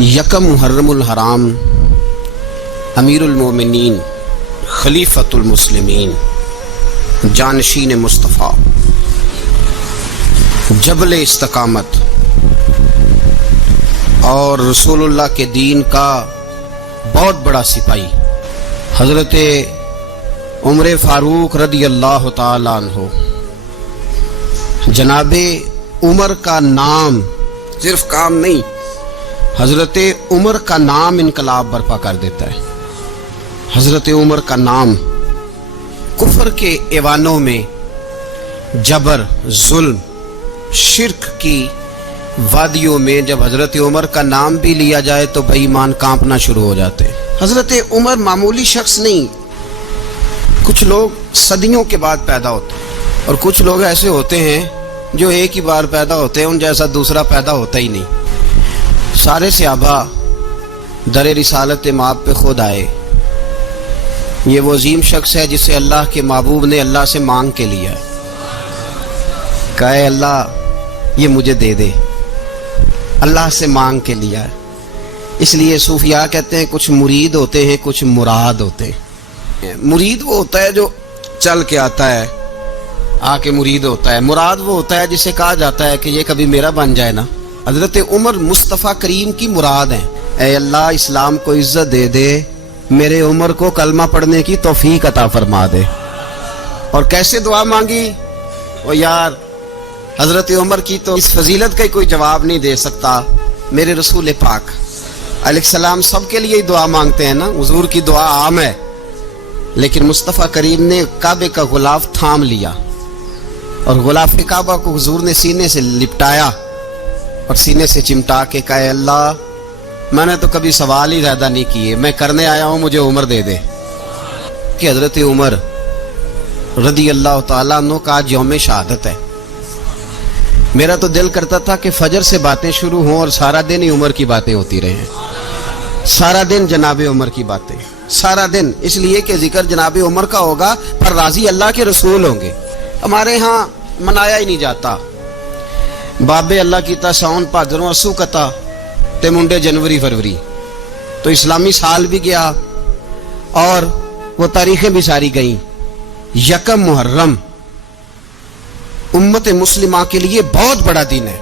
یکم محرم الحرام امیر المومنین خلیفۃ المسلمین جانشین مصطفیٰ جبل استقامت اور رسول اللہ کے دین کا بہت بڑا سپاہی حضرت عمر فاروق رضی اللہ تعالی عنہ، جناب عمر کا نام صرف کام نہیں، حضرت عمر کا نام انقلاب برپا کر دیتا ہے۔ حضرت عمر کا نام کفر کے ایوانوں میں جبر، ظلم، شرک کی وادیوں میں جب حضرت عمر کا نام بھی لیا جائے تو بے ایمان کانپنا شروع ہو جاتے ہیں۔ حضرت عمر معمولی شخص نہیں، کچھ لوگ صدیوں کے بعد پیدا ہوتے ہیں اور کچھ لوگ ایسے ہوتے ہیں جو ایک ہی بار پیدا ہوتے ہیں، ان جیسا دوسرا پیدا ہوتا ہی نہیں۔ سارے صحابہ در رسالت مآب پہ خود آئے۔ یہ وہ عظیم شخص ہے جسے اللہ کے محبوب نے اللہ سے مانگ کے لیا ہے، کہا اے اللہ یہ مجھے دے دے، اللہ سے مانگ کے لیا ہے۔ اس لیے صوفیاء کہتے ہیں کچھ مرید ہوتے ہیں، کچھ مراد ہوتے ہیں۔ مرید وہ ہوتا ہے جو چل کے آتا ہے، آ کے مرید ہوتا ہے۔ مراد وہ ہوتا ہے جسے کہا جاتا ہے کہ یہ کبھی میرا بن جائے نا۔ حضرت عمر مصطفیٰ کریم کی مراد ہیں۔ اے اللہ اسلام کو عزت دے دے، میرے عمر کو کلمہ پڑھنے کی توفیق عطا فرما دے۔ اور کیسے دعا مانگی؟ وہ یار حضرت عمر کی تو اس فضیلت کا کوئی جواب نہیں دے سکتا، میرے رسول پاک علیہ السلام سب کے لیے دعا مانگتے ہیں نا، حضور کی دعا عام ہے، لیکن مصطفیٰ کریم نے کعبے کا غلاف تھام لیا اور غلاف کعبہ کو حضور نے سینے سے لپٹایا اور سینے سے چمٹا کے کہا اے اللہ میں نے تو کبھی سوال ہی زیادہ نہیں کیے، میں کرنے آیا ہوں، مجھے عمر دے دے۔ کہ حضرت عمر رضی اللہ تعالیٰ عنہ کا آج یوم شہادت ہے۔ میرا تو دل کرتا تھا کہ فجر سے باتیں شروع ہوں اور سارا دن ہی عمر کی باتیں ہوتی رہیں، سارا دن جناب عمر کی باتیں، سارا دن، اس لیے کہ ذکر جناب عمر کا ہوگا پر راضی اللہ کے رسول ہوں گے۔ ہمارے ہاں منایا ہی نہیں جاتا، بابے اللہ کی تا ساؤن بھادروں اسو کتا تے منڈے جنوری فروری، تو اسلامی سال بھی گیا اور وہ تاریخیں بھی ساری گئیں۔ یکم محرم امت مسلمہ کے لیے بہت بڑا دن ہے،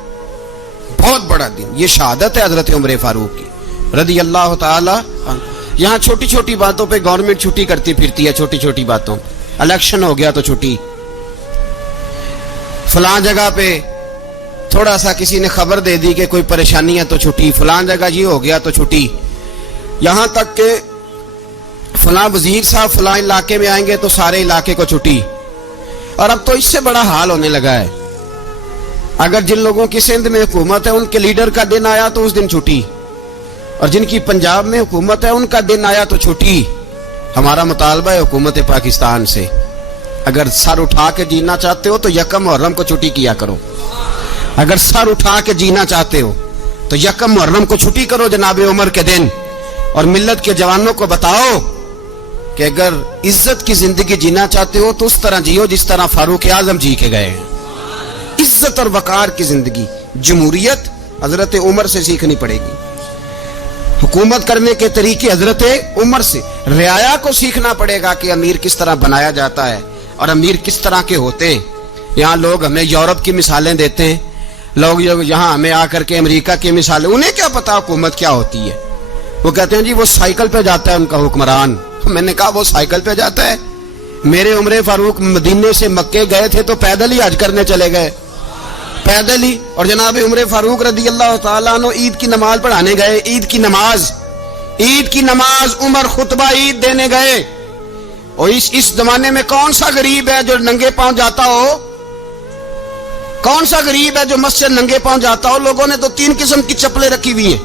بہت بڑا دن، یہ شہادت ہے حضرت عمر فاروق کی رضی اللہ تعالی عنہ۔ یہاں چھوٹی چھوٹی باتوں پہ گورنمنٹ چھٹی کرتی پھرتی ہے، چھوٹی چھوٹی باتوں، الیکشن ہو گیا تو چھٹی، فلاں جگہ پہ تھوڑا سا کسی نے خبر دے دی کہ کوئی پریشانی ہے تو چھٹی، فلاں جگہ یہ ہو گیا تو چھٹی، یہاں تک کہ فلاں وزیر صاحب فلاں علاقے میں آئیں گے تو سارے علاقے کو چھٹی۔ اور اب تو اس سے بڑا حال ہونے لگا ہے، اگر جن لوگوں کی سندھ میں حکومت ہے ان کے لیڈر کا دن آیا تو اس دن چھٹی، اور جن کی پنجاب میں حکومت ہے ان کا دن آیا تو چھٹی۔ ہمارا مطالبہ ہے حکومت پاکستان سے، اگر سر اٹھا کے جینا چاہتے ہو تو یکم محرم کو چھٹی کیا کرو، اگر سر اٹھا کے جینا چاہتے ہو تو یکم محرم کو چھٹی کرو جناب عمر کے دن، اور ملت کے جوانوں کو بتاؤ کہ اگر عزت کی زندگی جینا چاہتے ہو تو اس طرح جیو جس طرح فاروق اعظم جی کے گئے ہیں۔ عزت اور وقار کی زندگی، جمہوریت حضرت عمر سے سیکھنی پڑے گی، حکومت کرنے کے طریقے حضرت عمر سے، رعایا کو سیکھنا پڑے گا کہ امیر کس طرح بنایا جاتا ہے اور امیر کس طرح کے ہوتے ہیں۔ یہاں لوگ ہمیں یورپ کی مثالیں دیتے ہیں، لوگ یہاں ہمیں آ کر کے امریکہ کی مثالیں، انہیں کیا پتا حکومت کیا ہوتی ہے؟ وہ کہتے ہیں جی وہ سائیکل پہ جاتا ہے ان کا حکمران۔ میں نے کہا وہ سائیکل پہ جاتا ہے؟ میرے عمر فاروق مدینے سے مکے گئے تھے تو پیدل ہی حج کرنے چلے گئے، پیدل ہی، اور جناب عمر فاروق رضی اللہ تعالیٰ عنہ عید کی نماز پڑھانے گئے، عید کی نماز عمر خطبہ عید دینے گئے۔ اور اس زمانے میں کون سا غریب ہے جو ننگے پاؤں جاتا ہو؟ کون سا غریب ہے جو مسجد ننگے پاؤں جاتا ہو؟ لوگوں نے تو 3 قسم کی چپلیں رکھی ہوئی ہیں،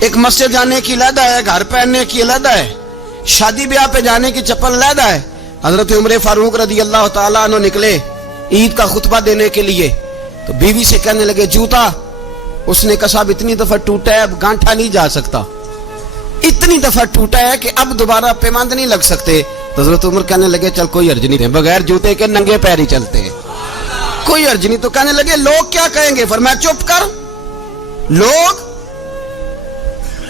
ایک مسجد جانے کی علیحدہ ہے، گھر پہننے کی علیحدہ ہے، شادی بیاہ پہ جانے کی چپل علیحدہ ہے۔ حضرت عمر فاروق رضی اللہ تعالیٰ عنہ نکلے عید کا خطبہ دینے کے لیے تو بیوی سے کہنے لگے جوتا، اس نے کہا صاحب اتنی دفعہ ٹوٹا ہے اب گانٹھا نہیں جا سکتا، اتنی دفعہ ٹوٹا ہے کہ اب دوبارہ پیماند نہیں لگ سکتے۔ تو حضرت عمر کہنے لگے چل کوئی حرج نہیں، بغیر جوتے کے ننگے پیر ہی چلتے ہیں، کوئی حرج نہیں۔ تو کہنے لگے لوگ کیا کہیں گے؟ فرمایا چپ کر، لوگ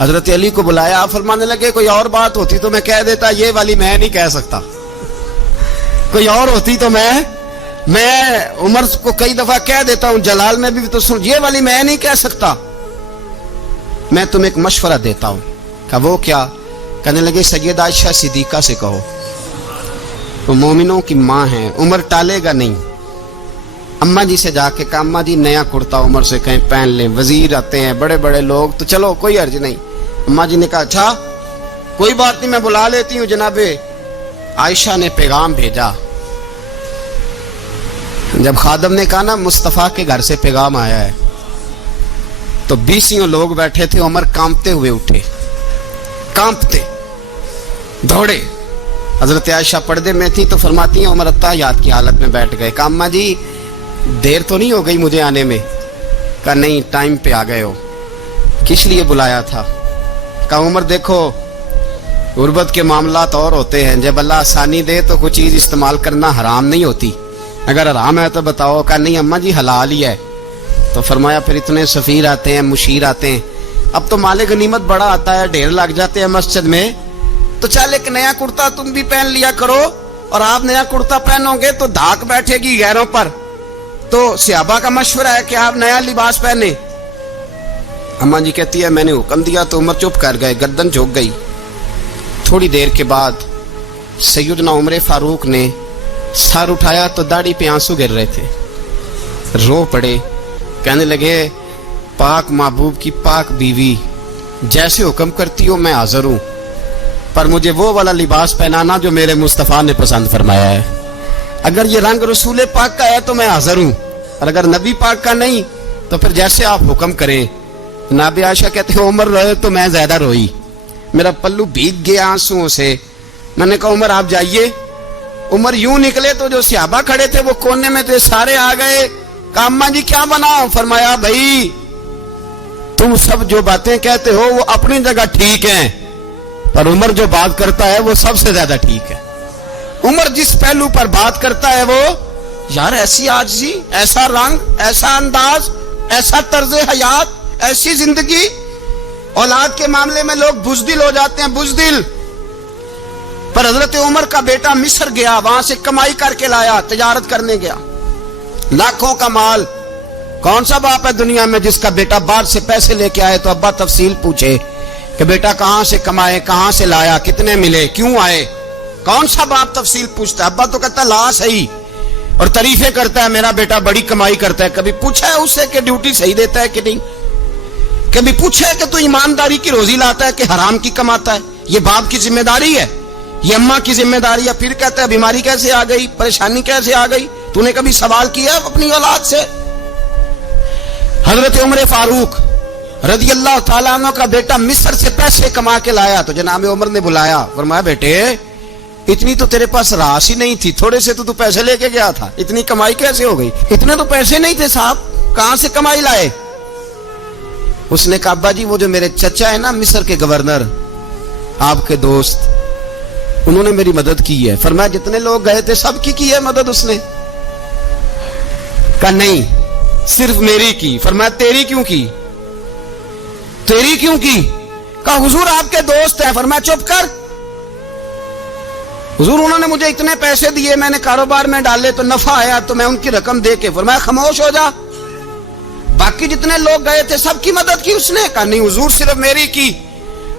حضرت علی کو بلایا, آپ فرمانے لگے کوئی اور بات ہوتی تو میں کہہ دیتا, یہ والی میں نہیں کہہ سکتا. کوئی اور ہوتی تو میں عمر کو کئی دفعہ کہہ دیتا ہوں, جلال میں بھی تو سن, یہ والی میں نہیں کہہ سکتا. میں تمہیں ایک مشورہ دیتا ہوں. کہا وہ کیا؟ کہنے لگے سیدہ عائشہ صدیقہ سے کہو, وہ مومنوں کی ماں ہیں, عمر ٹالے گا نہیں. اماں جی سے جا کے کہا اماں جی نیا کرتا عمر سے کہیں پہن لیں, وزیر آتے ہیں بڑے بڑے لوگ, تو چلو کوئی حرج نہیں. اماں جی نے کہا اچھا کوئی بات نہیں میں بلا لیتی ہوں. جناب عائشہ نے پیغام بھیجا. جب خادم نے کہا نا مصطفیٰ کے گھر سے پیغام آیا ہے, تو 20 لوگ بیٹھے تھے. عمر کانپتے ہوئے اٹھے, کانپتے دوڑے. حضرت عائشہ پردے میں تھی تو فرماتی ہیں عمر اتحیات کی حالت میں بیٹھ گئے. کہا اماں جی دیر تو نہیں ہو گئی مجھے آنے میں؟ کہا نہیں ٹائم پہ آ گئے ہو. کس لیے بلایا تھا؟ کہا عمر دیکھو غربت کے معاملات اور ہوتے ہیں, جب اللہ آسانی دے تو کوئی چیز استعمال کرنا حرام نہیں ہوتی, اگر حرام ہے تو بتاؤ. کہا نہیں اماں جی حلال ہی ہے. تو فرمایا پھر اتنے سفیر آتے ہیں, مشیر آتے ہیں, اب تو مال غنیمت بڑا آتا ہے, ڈھیر لگ جاتے ہیں مسجد میں, تو چل ایک نیا کرتا تم بھی پہن لیا کرو, اور آپ نیا کرتا پہنو گے تو دھاک بیٹھے گی غیروں پر. تو صحابہ کا مشورہ ہے کہ آپ نیا لباس پہنے. اماں جی کہتی ہے میں نے حکم دیا تو عمر چپ کر گئے, گردن جھک گئی. تھوڑی دیر کے بعد سیدنا عمر فاروق نے سر اٹھایا تو داڑھی پہ آنسو گر رہے تھے, رو پڑے. کہنے لگے پاک محبوب کی پاک بیوی, جیسے حکم کرتی ہو میں حاضر ہوں, پر مجھے وہ والا لباس پہنانا جو میرے مصطفیٰ نے پسند فرمایا ہے. اگر یہ رنگ رسول پاک کا ہے تو میں حاضر ہوں, اور اگر نبی پاک کا نہیں تو پھر جیسے آپ حکم کریں. نابی عائشہ کہتے ہیں عمر روئے تو میں زیادہ روئی, میرا پلو بھیگ گیا آنسوؤں سے. میں نے کہا عمر آپ جائیے. عمر یوں نکلے تو جو صحابہ کھڑے تھے وہ کونے میں تھے, سارے آ گئے. کہا اماں جی کیا بناؤ؟ فرمایا بھائی تم سب جو باتیں کہتے ہو وہ اپنی جگہ ٹھیک ہیں, پر عمر جو بات کرتا ہے وہ سب سے زیادہ ٹھیک ہے. عمر جس پہلو پر بات کرتا ہے وہ, یار ایسی عاجزی, ایسا رنگ, ایسا انداز, ایسا طرز حیات, ایسی زندگی. اولاد کے معاملے میں لوگ بزدل ہو جاتے ہیں, بزدل. پر حضرت عمر کا بیٹا مصر گیا, وہاں سے کمائی کر کے لایا, تجارت کرنے گیا, لاکھوں کا مال. کون سا باپ ہے دنیا میں جس کا بیٹا باہر سے پیسے لے کے آئے تو ابا تفصیل پوچھے کہ بیٹا کہاں سے کمائے, کہاں سے لایا, کتنے ملے, کیوں آئے؟ کون سا باپ تفصیل پوچھتا ہے؟ ابا تو کہتا لا صحیح, اور تعریفیں کرتا ہے میرا بیٹا بڑی کمائی کرتا ہے. کبھی پوچھا ہے اس سے کہ ڈیوٹی صحیح دیتا ہے کہ نہیں؟ کبھی پوچھا ہے کہ تو ایمانداری کی روزی لاتا ہے کہ حرام کی کماتا ہے؟ یہ باپ کی ذمہ داری ہے, یہ اماں کی ذمہ داری ہے. پھر کہتا ہے بیماری کیسے آ گئی, پریشانی کیسے آ گئی؟ تو نے کبھی سوال کیا اپنی اولاد سے؟ حضرت عمر فاروق رضی اللہ تعالیٰ عنہ کا بیٹا مصر سے پیسے کما کے لایا تو جناب عمر نے بلایا, فرمایا بیٹے اتنی تو تیرے پاس راس ہی نہیں تھی, تھوڑے سے تو پیسے لے کے گیا تھا, اتنی کمائی کیسے ہو گئی؟ اتنے تو پیسے نہیں تھے صاحب, کہاں سے کمائی لائے؟ اس نے کہا ابا جی وہ جو میرے چچا ہے نا مصر کے گورنر, آپ کے دوست, انہوں نے میری مدد کی ہے. فرمایا جتنے لوگ گئے تھے سب کی ہے مدد اس نے؟ کہا نہیں صرف میری کی. فرمایا تیری کیوں کی؟ تیری کیوں کی؟ کہا حضور آپ کے دوست ہیں. فرمایا چپ کر, حضور انہوں نے مجھے اتنے پیسے دیے, میں نے کاروبار میں ڈالے تو نفع آیا تو میں ان کی رقم دے کے. فرمایا خاموش ہو جا, باقی جتنے لوگ گئے تھے سب کی مدد کی اس نے؟ کہا نہیں حضور صرف میری کی.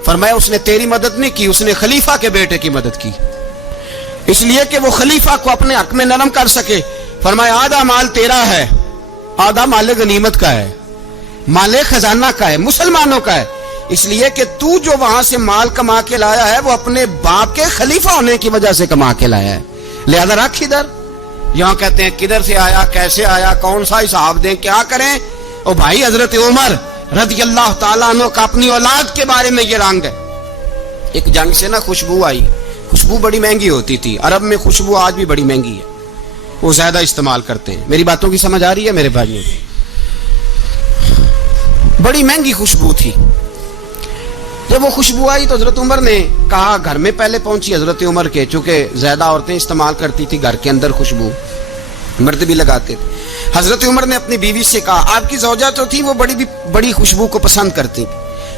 فرمایا اس نے تیری مدد نہیں کی, اس نے خلیفہ کے بیٹے کی مدد کی, اس لیے کہ وہ خلیفہ کو اپنے حق میں نرم کر سکے. فرمایا آدھا مال تیرا ہے, آدھا مال غنیمت کا ہے, مال خزانہ کا ہے, مسلمانوں کا ہے, اس لیے کہ تو جو وہاں سے مال کما کے لایا ہے وہ اپنے باپ کے خلیفہ ہونے کی وجہ سے کما کے لایا ہے, لہذا رکھ ادھر. یہاں کہتے ہیں کدھر سے آیا, کیسے آیا, کون سا حساب دیں, کیا کریں؟ او بھائی حضرت عمر رضی اللہ تعالیٰ عنہ کا اپنی اولاد کے بارے میں یہ رنگ ہے. ایک جنگ سے نا خوشبو آئی, خوشبو بڑی مہنگی ہوتی تھی, عرب میں خوشبو آج بھی بڑی مہنگی ہے, وہ زیادہ استعمال کرتے ہیں. میری باتوں کی سمجھ آ رہی ہے میرے بھائیوں؟ بڑی مہنگی خوشبو تھی. جب وہ خوشبو آئی تو حضرت عمر نے کہا, گھر میں پہلے پہنچی حضرت عمر کے, چونکہ زیادہ عورتیں استعمال کرتی تھی گھر کے اندر خوشبو, مرد بھی لگاتے تھے. حضرت عمر نے اپنی بیوی سے کہا, آپ کی زوجہ تو تھی وہ بڑی خوشبو کو پسند کرتی,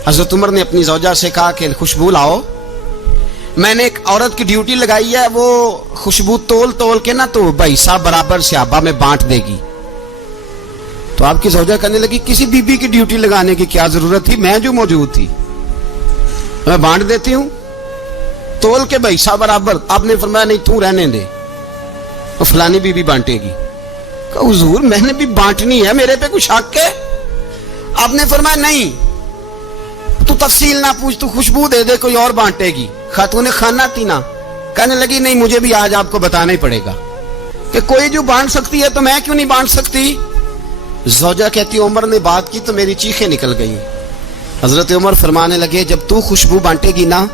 حضرت عمر نے اپنی زوجہ سے کہا کہ خوشبو لاؤ، میں نے ایک عورت کی ڈیوٹی لگائی ہے، وہ خوشبو تول تول کے نا تو بھائیسا برابر صحابہ میں بانٹ دے گی۔ تو آپ کی زوجہ کہنے لگی کسی بی بی کی ڈیوٹی لگانے کی کیا ضرورت تھی، میں جو موجود تھی میں بانٹ دیتی ہوں تول کے بھائیسا برابر۔ آپ نے فرمایا نہیں تو رہنے دے، وہ فلانی بی بی بانٹے گی۔ کہا حضور میں نے بھی بانٹنی ہے، میرے پہ کچھ حق ہے؟ آپ نے فرمایا نہیں، تو تفصیل نہ پوچھ، تو خوشبو دے دے، کوئی اور بانٹے گی۔ خاتون خانہ تھی نا، کہنے لگی نہیں مجھے بھی آج آپ کو بتانا ہی پڑے گا کہ کوئی جو بانٹ سکتی ہے تو میں کیوں نہیں بانٹ سکتی؟ زوجہ کہتی عمر نے بات کی تو میری چیخیں نکل گئی۔ حضرت عمر فرمانے لگے جب تو خوشبو بانٹے گی نا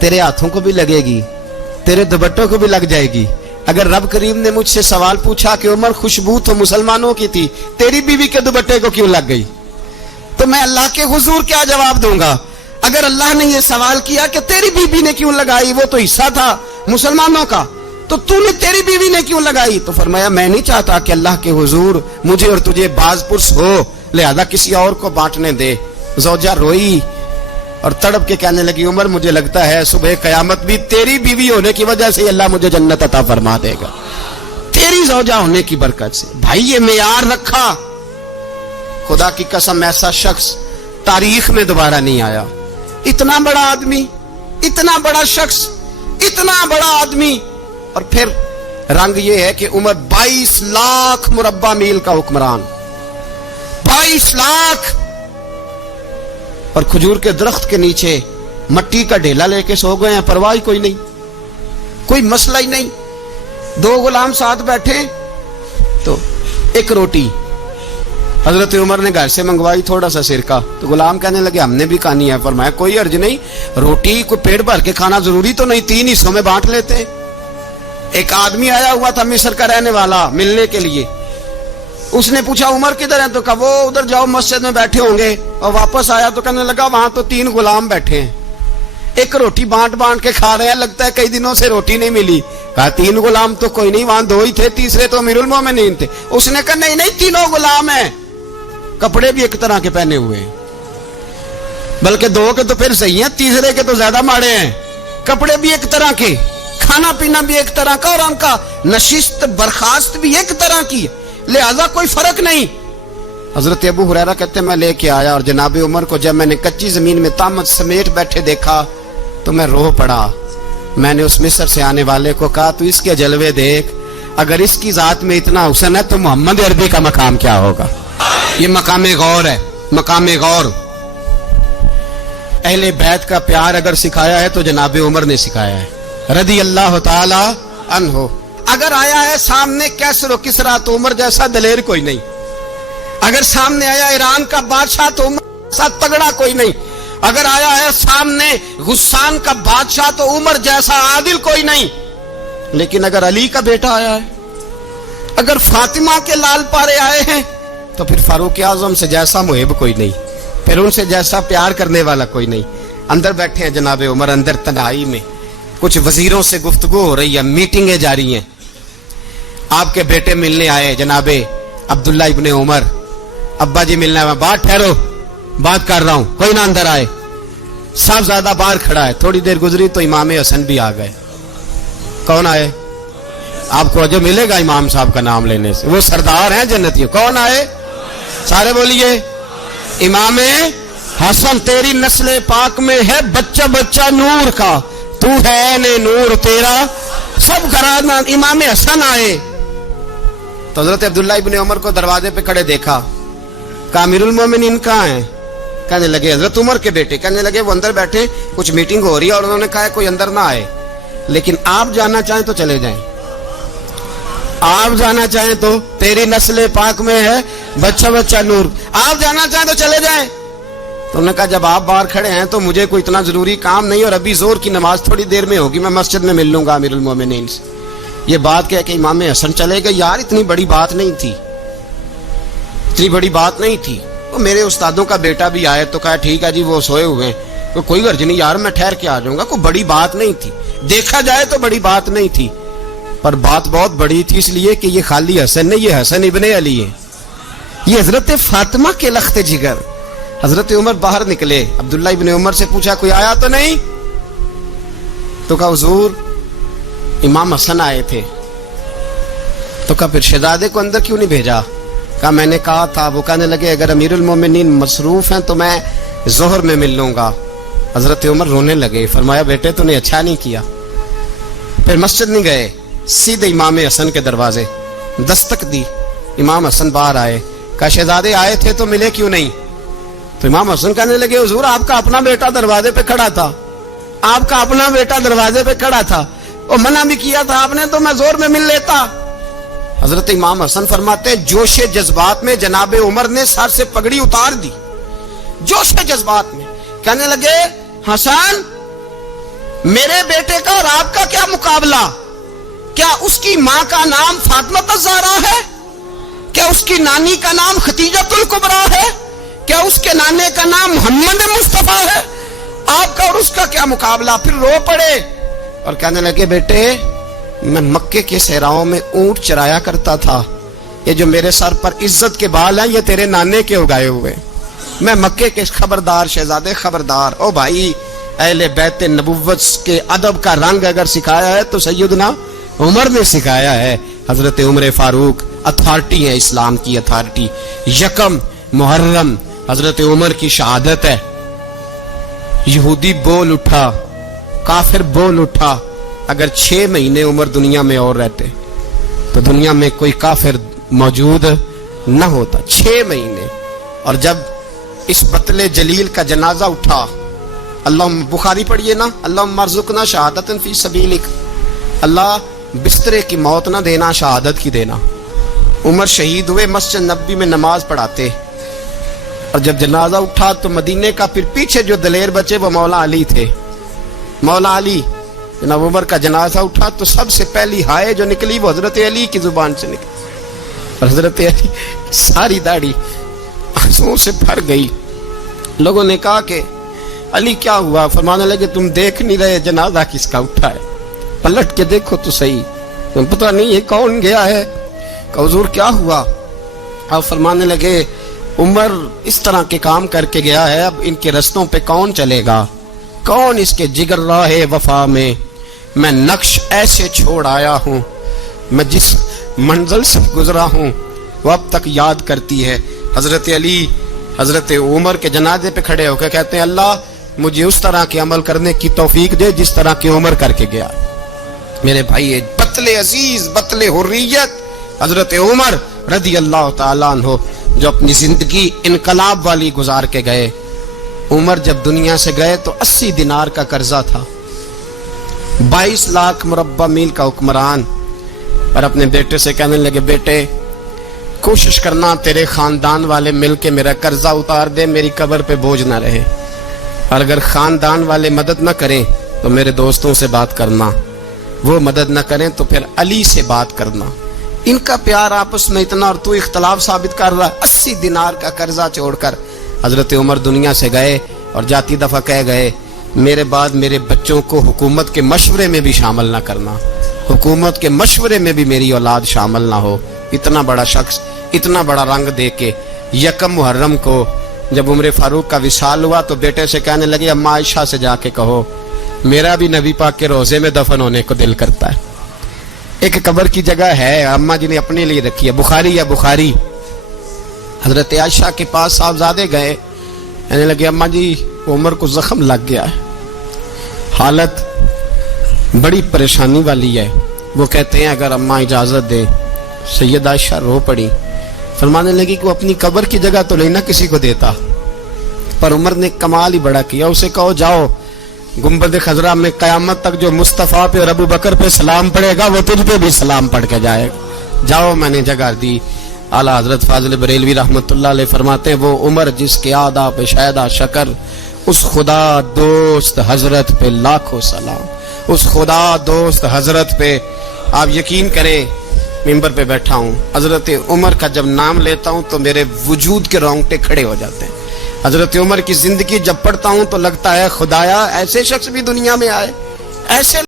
تیرے ہاتھوں کو بھی لگے گی، تیرے دوپٹوں کو بھی لگ جائے گی۔ اگر رب کریم نے مجھ سے سوال پوچھا کہ عمر خوشبو تو مسلمانوں کی تھی، تیری بیوی کے دوپٹے کو کیوں لگ گئی، تو میں اللہ کے حضور کیا جواب دوں گا؟ اگر اللہ نے یہ سوال کیا کہ تیری بیوی نے کیوں لگائی، وہ تو حصہ تھا مسلمانوں کا، تو نے تیری بیوی نے کیوں لگائی؟ تو فرمایا میں نہیں چاہتا کہ اللہ کے حضور مجھے اور تجھے باز پرس ہو، لہذا کسی اور کو بانٹنے دے۔ زوجہ روئی اور تڑپ کے کہنے لگی عمر مجھے لگتا ہے صبح قیامت بھی تیری بیوی ہونے کی وجہ سے اللہ مجھے جنت عطا فرما دے گا، تیری زوجہ ہونے کی برکت سے۔ بھائی یہ معیار رکھا، خدا کی قسم ایسا شخص تاریخ میں دوبارہ نہیں آیا۔ اتنا بڑا آدمی، اتنا بڑا شخص، اتنا بڑا آدمی، اور پھر رنگ یہ ہے کہ عمر 22 لاکھ مربع میل کا حکمران، 22 لاکھ، اور کھجور کے درخت کے نیچے مٹی کا ڈھیلا لے کے سو گئے ہیں، پرواہ کوئی نہیں، کوئی مسئلہ ہی نہیں۔ 2 غلام ساتھ بیٹھے تو ایک روٹی حضرت عمر نے گھر سے منگوائی، تھوڑا سا سرکہ، تو غلام کہنے لگے ہم نے بھی کھانی ہے۔ فرمایا کوئی حرج نہیں، روٹی کو پیٹ بھر کے کھانا ضروری تو نہیں، 3 حصوں میں بانٹ لیتے ہیں۔ ایک آدمی آیا ہوا تھا مصر کا رہنے والا ملنے کے لیے، اس نے پوچھا عمر کدھر ہیں، تو کہا وہ ادھر جاؤ مسجد میں بیٹھے ہوں گے، اور واپس آیا تو کہنے لگا وہاں تو 3 غلام بیٹھے ہیں، ایک روٹی بانٹ بانٹ کے کھا رہے ہیں، لگتا ہے کئی دنوں سے روٹی نہیں ملی۔ کہا 3 غلام تو کوئی نہیں، وہاں 2 ہی تھے، تیسرے تو امیر المومنین تھے۔ اس نے کہا نہیں نہیں 3 غلام ہیں، کپڑے بھی ایک طرح کے پہنے ہوئے ہیں، بلکہ 2 کے تو پھر صحیح ہیں، تیسرے کے تو زیادہ ماڑے ہیں، کپڑے بھی ایک طرح کے، کھانا پینا بھی ایک طرح کا، اور ان کا نشست برخاست بھی ایک طرح کی، لہذا کوئی فرق نہیں۔ حضرت ابو ہریرہ کہتے ہیں میں لے کے آیا، اور جناب عمر کو جب میں نے کچی زمین میں تامت سمیٹ بیٹھے دیکھا تو میں رو پڑا۔ میں نے اس مصر سے آنے والے کو کہا تو اس کے جلوے دیکھ، اگر اس کی ذات میں اتنا حسن ہے تو محمد عربی کا مقام کیا ہوگا؟ یہ مقام غور ہے، مقام غور۔ اہل بیت کا پیار اگر سکھایا ہے تو جناب عمر نے سکھایا ہے رضی اللہ تعالی عنہ۔ اگر آیا ہے سامنے کیسر و کسرا تو عمر جیسا دلیر کوئی نہیں، اگر سامنے آیا ایران کا بادشاہ تو عمر جیسا تگڑا کوئی نہیں، اگر آیا ہے سامنے غسان کا بادشاہ تو عمر جیسا عادل کوئی نہیں، لیکن اگر علی کا بیٹا آیا ہے، اگر فاطمہ کے لال پارے آئے ہیں تو پھر فاروق اعظم سے جیسا محب کوئی نہیں، پھر ان سے جیسا پیار کرنے والا کوئی نہیں۔ اندر بیٹھے ہیں جناب عمر، اندر تنہائی میں کچھ وزیروں سے گفتگو ہو رہی ہے، میٹنگیں جاری ہیں۔ آپ کے بیٹے ملنے آئے جناب عبداللہ ابن عمر، ابا جی ملنا ہے، بات ٹھہرو بات کر رہا ہوں، کوئی نہ اندر آئے۔ صاحبزادہ باہر کھڑا ہے، تھوڑی دیر گزری تو امام حسن بھی آ گئے۔ کون آئے؟ آپ کو جو ملے گا امام صاحب کا نام لینے سے، وہ سردار ہیں جنتیوں۔ کون آئے؟ سارے بولیے امام حسن، تیری نسل پاک میں ہے بچہ بچہ نور کا، تو ہے نے نور تیرا سب گھرانا۔ امام حسن آئے تو حضرت عبداللہ ابن عمر کو دروازے پہ کھڑے دیکھا، کہا امیر المومنین کہاں ہیں؟ کہنے لگے حضرت عمر کے بیٹے۔ کہنے لگے وہ اندر بیٹھے، کچھ میٹنگ ہو رہی ہے، اور انہوں نے کہا کوئی اندر نہ آئے، لیکن آپ جانا چاہیں تو چلے جائیں، آپ جانا چاہیں تو، تیری نسل پاک میں ہے بچہ بچہ نور، آپ جانا چاہیں تو چلے جائیں۔ تو انہوں نے کہا جب آپ باہر کھڑے ہیں تو مجھے کوئی اتنا ضروری کام نہیں، اور ابھی زور کی نماز تھوڑی دیر میں ہوگی، میں مسجد میں مل لوں گا امیر المومنین سے۔ یہ بات کہہ کہ امام حسن چلے گئے۔ یار اتنی بڑی بات نہیں تھی، اتنی بڑی بات نہیں تھی۔ وہ میرے استادوں کا بیٹا بھی آئے تو کہا ٹھیک ہے جی وہ سوئے ہوئے ہیں، کوئی غرض نہیں یار میں ٹھہر کے آ جاؤں گا، کوئی بڑی بات نہیں تھی، دیکھا جائے تو بڑی بات نہیں تھی، پر بات بہت بڑی تھی، اس لیے کہ یہ خالی حسن نہیں، یہ حسن ابن علی ہے، یہ حضرت فاطمہ کے لخت جگر، حضرت عمر باہر نکلے, عبداللہ ابن عمر سے پوچھا کوئی آیا تو نہیں؟ تو کہا حضور امام حسن آئے تھے. تو کہا پھر شہزادے کو اندر کیوں نہیں بھیجا؟ کہا میں نے کہا تھا. وہ کہنے لگے اگر امیر المومنین مصروف ہیں تو میں ظہر میں مل لوں گا. حضرت عمر رونے لگے, فرمایا بیٹے تو نے اچھا نہیں کیا. پھر مسجد نہیں گئے, سیدھے امام حسن کے دروازے دستک دی. امام حسن باہر آئے, کہا شہزادے آئے تھے تو ملے کیوں نہیں؟ تو امام حسن کہنے لگے حضور آپ کا اپنا بیٹا دروازے پہ کھڑا تھا, آپ کا اپنا بیٹا دروازے پہ کھڑا تھا, اور منع بھی کیا تھا آپ نے تو میں زور میں مل لیتا. حضرت امام حسن فرماتے ہیں جوش جذبات میں جناب عمر نے سر سے پگڑی اتار دی, جوش جذبات میں. کہنے لگے حسن میرے بیٹے کا اور آپ کا کیا مقابلہ؟ کیا اس کی ماں کا نام فاطمہ الزہرا ہے؟ کیا اس کی نانی کا نام خدیجہ الکبریٰ ہے؟ کیا اس کے نانے کا نام محمد مصطفیٰ ہے؟ آپ کا اور اس کا کیا مقابلہ؟ پھر رو پڑے اور کہنے لگے بیٹے میں مکے کے صحراؤں میں اونٹ چرایا کرتا تھا, یہ جو میرے سر پر عزت کے بال ہیں یہ تیرے نانے کے اگائے ہوئے. میں مکے کے خبردار شہزادے خبردار. او بھائی اہل بیت نبوت کے ادب کا رنگ اگر سکھایا ہے تو سیدنا عمر نے سکھایا ہے. حضرت عمر فاروق اتھارٹی ہے, اسلام کی اتھارٹی. یکم محرم حضرت عمر کی شہادت ہے. یہودی بول اٹھا, کافر بول اٹھا, اگر 6 مہینے عمر دنیا میں اور رہتے تو دنیا میں کوئی کافر موجود نہ ہوتا. 6 مہینے. اور جب اس بطل جلیل کا جنازہ اٹھا, اللہ بخاری پڑھیے نا, اللہم ارزقنا شہادت فی سبیلک, اللہ بسترے کی موت نہ دینا, شہادت کی دینا. عمر شہید ہوئے, مسجد نبوی میں نماز پڑھاتے, اور جب جنازہ اٹھا تو مدینے کا پھر پیچھے جو دلیر بچے وہ مولا علی تھے. مولا علی, جناب عمر کا جنازہ اٹھا تو سب سے پہلی ہائے جو نکلی وہ حضرت علی کی زبان سے نکلی, اور حضرت علی ساری داڑھی آنسوؤں سے بھر گئی. لوگوں نے کہا کہ علی کیا ہوا؟ فرمانے لگے تم دیکھ نہیں رہے جنازہ کس کا اٹھا ہے, پلٹ کے دیکھو تو صحیح, تم پتہ نہیں یہ کون گیا ہے. کہ حضور کیا ہوا؟ آپ فرمانے لگے عمر اس طرح کے کام کر کے گیا ہے, اب ان کے رستوں پہ کون چلے گا؟ کون اس کے جگر راہ وفا میں میں نقش ایسے چھوڑ آیا ہوں, میں جس منزل سے گزرا ہوں وہ اب تک یاد کرتی ہے. حضرت علی حضرت عمر کے جنازے پہ کھڑے ہو کے کہتے ہیں اللہ مجھے اس طرح کے عمل کرنے کی توفیق دے جس طرح کی عمر کر کے گیا. میرے بھائی بطل عزیز, بطل حریت حضرت عمر رضی اللہ تعالیٰ عنہ جو اپنی زندگی انقلاب والی گزار کے گئے. عمر جب دنیا سے گئے تو 80 دینار کا قرضہ تھا, 22 لاکھ مربع میل کا حکمران, اور اپنے بیٹے سے کہنے لگے بیٹے کوشش کرنا تیرے خاندان والے مل کے میرا قرضہ اتار دے, میری قبر پہ بوجھ نہ رہے, اور اگر خاندان والے مدد نہ کریں تو میرے دوستوں سے بات کرنا, وہ مدد نہ کریں تو پھر علی سے بات کرنا. ان کا پیار آپس میں اتنا اور تو اختلاف ثابت کر رہا. 80 دینار کا قرضہ چھوڑ کر حضرت عمر دنیا سے گئے, اور جاتی دفعہ کہہ گئے میرے بعد میرے بچوں کو حکومت کے مشورے میں بھی شامل نہ کرنا, حکومت کے مشورے میں بھی میری اولاد شامل نہ ہو. اتنا بڑا شخص اتنا بڑا رنگ دے کے یکم محرم کو جب عمر فاروق کا وصال ہوا تو بیٹے سے کہنے لگے اماں عائشہ سے جا کے کہو میرا بھی نبی پاک کے روزے میں دفن ہونے کو دل کرتا ہے. ایک قبر کی جگہ ہے اماں جی نے اپنے لیے رکھی ہے, بخاری یا بخاری. حضرت عائشہ کے پاس صاحبزادے گئے, کہنے لگے اماں جی عمر کو زخم لگ گیا ہے, حالت بڑی پریشانی والی ہے. وہ کہتے ہیں اگر اماں اجازت دے. سید عائشہ رو پڑی, فرمانے لگی کہ وہ اپنی قبر کی جگہ تو نہیں نہ کسی کو دیتا, پر عمر نے کمال ہی بڑا کیا, اسے کہو جاؤ گنبد خضرا میں قیامت تک جو مصطفیٰ پہ اور ابو بکر پہ سلام پڑھے گا وہ تجھ پہ بھی سلام پڑھ کے جائے گا, جاؤ میں نے جگہ دی. اعلیٰ حضرت فاضل بریلوی رحمۃ اللہ علیہ فرماتے ہیں وہ عمر جس کے آدھا پہ شہدہ شکر, اس خدا دوست حضرت پہ لاکھوں سلام, اس خدا دوست حضرت پہ. آپ یقین کریں ممبر پہ بیٹھا ہوں, حضرت عمر کا جب نام لیتا ہوں تو میرے وجود کے رونگٹے کھڑے ہو جاتے ہیں. حضرت عمر کی زندگی جب پڑھتا ہوں تو لگتا ہے خدایا ایسے شخص بھی دنیا میں آئے, ایسے